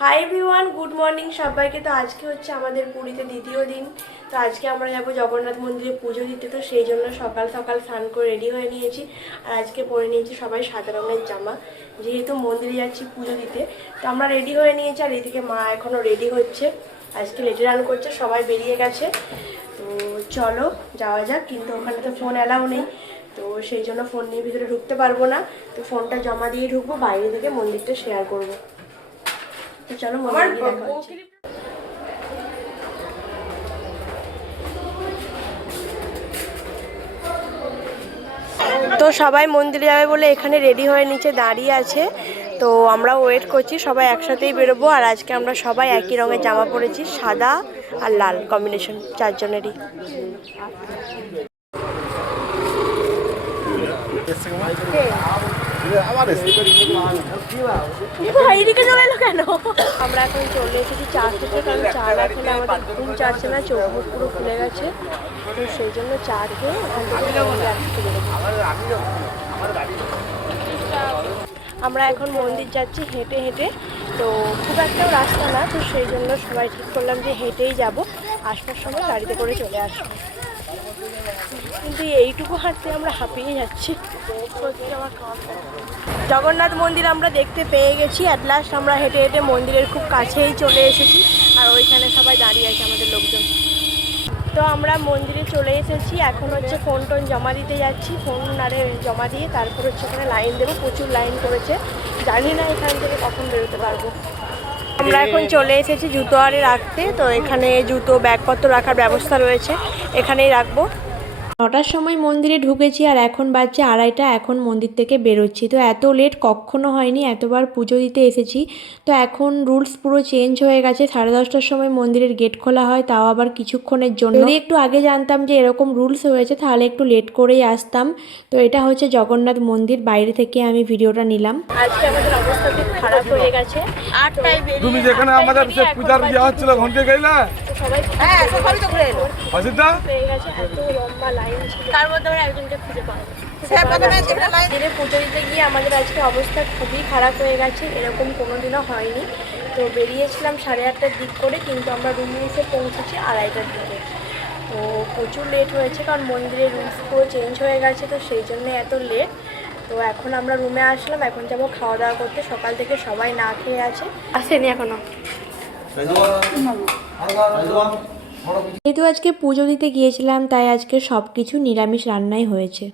Hi everyone, good morning সবাইকে। তো আজকে হচ্ছে আমাদের পুরীতে দ্বিতীয় দিন। তো আজকে আমরা যাবো জগন্নাথ মন্দিরে পুজো দিতে। তো সেই জন্য সকাল সকাল স্নান করে রেডি হয়ে নিয়েছি। আর আজকে পরে নিয়েছি সবাই সাদা রঙের জামা, যেহেতু মন্দিরে যাচ্ছি পুজো দিতে। তো আমরা রেডি হয়ে নিয়েছি, আর এদিকে মা এখনও রেডি হচ্ছে। আজকে লেটে রান করছে, সবাই বেরিয়ে গেছে। তো চলো যাওয়া যাক, কিন্তু ওখানে তো ফোন অ্যালাউ নেই, তো সেই জন্য ফোন নিয়ে ভিতরে ঢুকতে পারবো না। তো ফোনটা জমা দিয়ে ঢুকবো, বাইরে থেকে মন্দিরটা শেয়ার করবো। তো চলো মন্দিরে দেখা হচ্ছে। তো সবাই মন্দিরে যাবে বলে এখানে রেডি হয়ে নিচে দাঁড়িয়ে আছে। তো আমরা ওয়েট করছি, সবাই একসাথেই বেরোবো। আর আজকে আমরা সবাই একই রঙের জামা পরেছি, সাদা আর লাল কম্বিনেশন, চারজনেরই। কেন আমরা এখন চলে এসেছি চা খেতে, কারণ চা না খেলে আমাদের ঘুম চাচ্ছে না, চোখ মুখ পুরো ফুলে গেছে। তো সেই জন্য চা খেয়ে আমরা এখন মন্দির যাচ্ছি হেঁটে হেঁটে। তো খুব একটাও রাস্তা না, তো সেই জন্য সবাই ঠিক করলাম যে হেঁটেই যাব, আসবার সময় গাড়িতে করে চলে আসবো। কিন্তু এইটুকু হাঁটতে আমরা হাঁপিয়ে যাচ্ছি। জগন্নাথ মন্দির আমরা দেখতে পেয়ে গেছি। অ্যাট লাস্ট আমরা হেঁটে হেঁটে মন্দিরের খুব কাছেই চলে এসেছি, আর ওইখানে সবাই দাঁড়িয়ে আছে আমাদের লোকজন। তো আমরা মন্দিরে চলে এসেছি, এখন হচ্ছে ফোন টোন জমা দিতে যাচ্ছি। ফোন আরে জমা দিয়ে তারপর হচ্ছে ওখানে লাইন দেবো। প্রচুর লাইন করেছে, জানি না এখান থেকে কখন বেরোতে পারবো। আমরা এখন চলে এসেছি জুতো আরে রাখতে। তো এখানে জুতো ব্যাগপত্র রাখার ব্যবস্থা রয়েছে, এখানেই রাখবো। 9টার সময় মন্দিরে ঢুকেছি, আর এখন বাজছে 2:30। এখন মন্দির থেকে বেরোচ্ছি। তো এত লেট কখনো হয়নি, এতবার পুজো দিতে এসেছি। তো এখন রুলস পুরো চেঞ্জ হয়ে গেছে। 10:30টার সময় মন্দিরের গেট খোলা হয়, তাও আবার কিছুক্ষণের জন্য। যদি একটু আগে জানতাম যে এরকম রুলস হয়েছে, তাহলে একটু লেট করেই আসতাম। তো এটা হচ্ছে জগন্নাথ মন্দির, বাইরে থেকে আমি ভিডিওটা নিলাম। আজকে আমাদের অবস্থা খুব খারাপ হয়ে গেছে। 8টায় বেরিয়ে তুমি যেখানে আমাদের পূজার ইয়ে হচ্ছিল ঘন্টে গেলে সবাই সকালে তো ঘুরে এলো অসিদ্ধা পেয়ে গেছে। এত লম্বা লাইন ছিল, তার মধ্যে আমরা একজনকে খুঁজে পাবো। পুজো দিতে গিয়ে আমাদের আজকে অবস্থা খুবই খারাপ হয়ে গেছে, এরকম কোনোদিনও হয়নি। তো বেরিয়েছিলাম 8:30টার দিক করে, কিন্তু আমরা রুমে এসে পৌঁছেছি 2:30টার দিকে। তো প্রচুর লেট হয়েছে, কারণ মন্দিরের রুলস পুরো চেঞ্জ হয়ে গেছে, তো সেই জন্য এত লেট। তো এখন আমরা রুমে আসলাম, এখন যাবো খাওয়া দাওয়া করতে। সকাল থেকে সবাই না খেয়ে আছে, আসেনি এখনো। যেহেতু আজকে পুজো দিতে গিয়েছিলাম, তাই আজকে সব কিছু নিরামিষ রান্নাই হয়েছে।